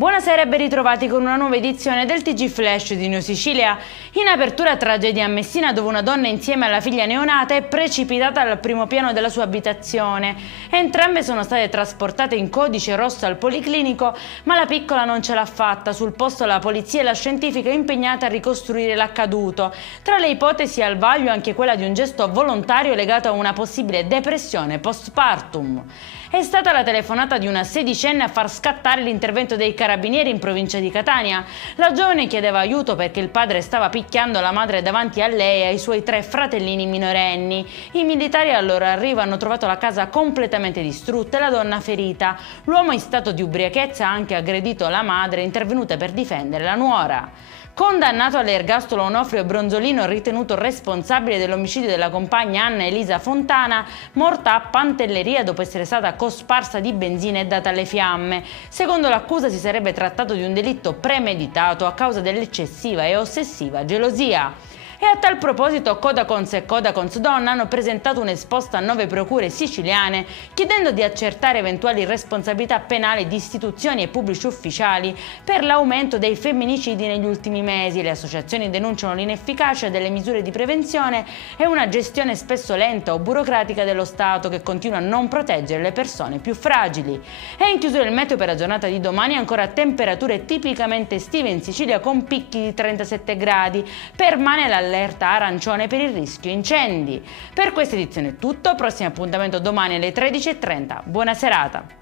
Buonasera e ben ritrovati con una nuova edizione del TG Flash di New Sicilia. In apertura tragedia a Messina, dove una donna insieme alla figlia neonata è precipitata dal primo piano della sua abitazione. Entrambe sono state trasportate in codice rosso al policlinico, ma la piccola non ce l'ha fatta. Sul posto la polizia e la scientifica è impegnata a ricostruire l'accaduto. Tra le ipotesi al vaglio anche quella di un gesto volontario legato a una possibile depressione postpartum. È stata la telefonata di una sedicenne a far scattare l'intervento dei carabinieri in provincia di Catania. La giovane chiedeva aiuto perché il padre stava picchiando la madre davanti a lei e ai suoi 3 fratellini minorenni. I militari al loro arrivo hanno trovato la casa completamente distrutta e la donna ferita. L'uomo in stato di ubriachezza ha anche aggredito la madre, intervenuta per difendere la nuora. Condannato all'ergastolo Onofrio Bronzolino, ritenuto responsabile dell'omicidio della compagna Anna Elisa Fontana, morta a Pantelleria dopo essere stata cosparsa di benzina e data alle fiamme. Secondo l'accusa si sarebbe trattato di un delitto premeditato a causa dell'eccessiva e ossessiva gelosia. E a tal proposito Codacons e Codacons Donna hanno presentato un'esposta a 9 procure siciliane chiedendo di accertare eventuali responsabilità penali di istituzioni e pubblici ufficiali per l'aumento dei femminicidi negli ultimi mesi. Le associazioni denunciano l'inefficacia delle misure di prevenzione e una gestione spesso lenta o burocratica dello Stato che continua a non proteggere le persone più fragili. È in chiusura il meteo per la giornata di domani, ancora temperature tipicamente estive in Sicilia con picchi di 37 gradi. Permane l'allerta arancione per il rischio incendi. Per questa edizione è tutto, prossimo appuntamento domani alle 13:30. Buona serata!